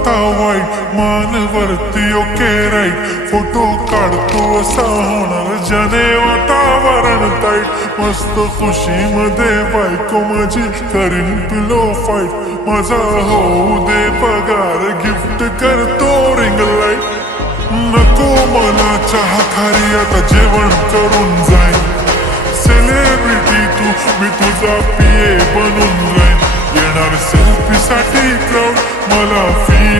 आता वाईट मानवरती okay right photo काढतो असा होणार ज्याने वातावरण ताईट मस्त खुशीमध्ये बायको माझी करीन पिलो फाईट माझा होऊ दे पगार गिफ्ट करतो रिंग लाईट नको मला चहा खारी आता जेवण करून जाईन सेलिब्रिटी तू मी तुझा पिये बनून राहीन येणार सेल्फी साठी क्राऊड मला फी